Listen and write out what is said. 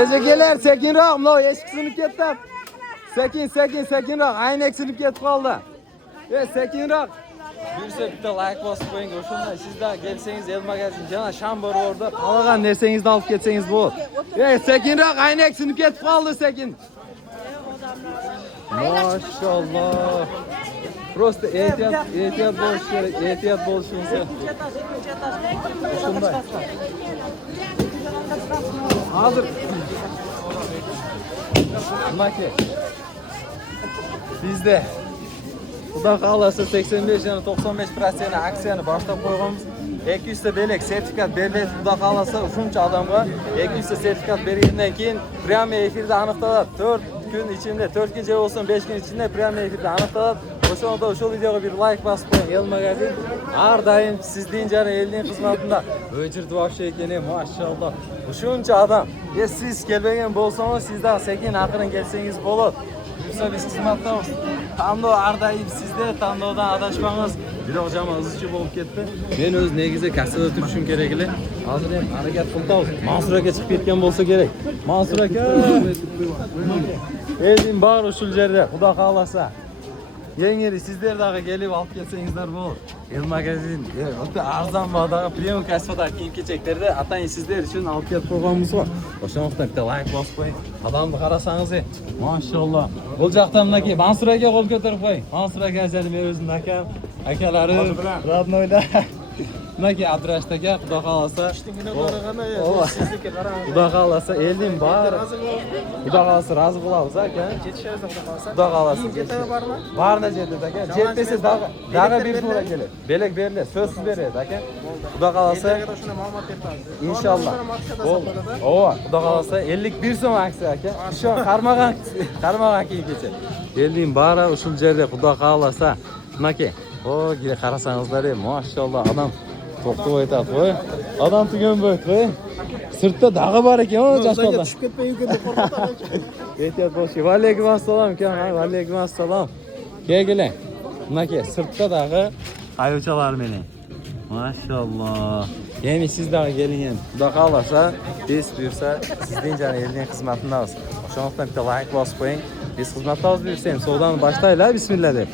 Ezekeler sekinroq, no eshik sinib ketdi. Sekinroq, aynak sinib ketib qoldi. Sekinroq. Buyursa bitta like bosib qo'ying. O'shunda sizlar kelsangiz El magazin jana sham bor orada. Qolgan narsangizni olib ketsangiz bo'ldi. Sekinroq, aynak sinib ketib qoldi sekin. Maşallah. Prosta ehtiyat bo'lish kerak, ehtiyat bo'lishingiz. Shunday. Hozir Maki. Bizde Xudo xolasa 85 yana 95% aksiyani boshlab qo'yganmiz. 200 ta belek sertifikat beriladi. Xudo xolasa shuncha odamga 200 ta sertifikat bergandan keyin prямо efirda aniqlanadi. 4 kun ichida, 4 kun bo'lsin, 5 kun ichida prямо efirda aniqlanadi. O'sha videoga bir like bosib qo'ying. El magazin har doim sizning jara elning xizmatida. O'chirdi voqea ekan, maşallah. Shuncha odam. Siz kelmagan bo'lsangiz, sizdan sekin aqrin kelsangiz bo'ladi. Biz xizmatdamiz. Tanlov har doim sizda, tanlovdan adashmangiz. Biroq jamoa izchi bo'lib ketdi. Men o'z negizi kassada turishim kerak edi. Hozir ham harakat qilamiz. Mansur aka chiqib ketgan bo'lsa kerak. Mansur aka. Elim bor ushul yerda, Xudo xolasa. Yengeri sizler daha gelip alıp gelsengizler bu. El magazin, o'ta arzon modada premium kasbada kiyim kechaklarda atayin sizler için alıp kelib qo'yganmiz bor. O'shandan bitta like bosib qo'ying. Odamni qarasangiz, maşallah. Bu yoqdan aka Mansur aka qo'l ko'tarib qo'ying. Mansur aka men o'zimning akam, akalarim, rodnoylar. Naki Abdurash aka, Xudo xolasa. Xudo xolasa elim bor. Xudo xolasa rozi bo'lamiz aka. Ketishamiz Xudo xolasa. Xudo xolasa. Ketadi bormi? Barna jetdi aka. Jetpesi daga bir pul keladi. Belek beriladi, so'zsiz beradi aka. Xudo xolasa. Shuna ma'lumot beramiz. Inshaalloh. Xudo xolasa 51 so'm aksiya aka. Shu qarmagan keyin kecha. Elim bor ushul yerda Xudo xolasa. Naki. Gire qarasangizlar, maşallah adam to'xtab o'tadi qo'y. Odam tugan bo'yt qo'y. Sirtda dag'i bor ekan, jashqoqda. Tushib ketmay ekan deb qo'rqaman. Ehtiyot bo'ling. Va alaykum assalom, aka. Va alaykum assalom. Kelgiling. Naki sirtda dag'i hayvonchalar meni. Maşallah. Ya'ni sizlar keling ham. Xudo xolasa, tez buyursa, sizning jana elning xizmatindamiz. O'shandan bitta like bosib qo'ying. Biz xizmatimizni buyursam, savdoni boshlaylar. Bismillah deb.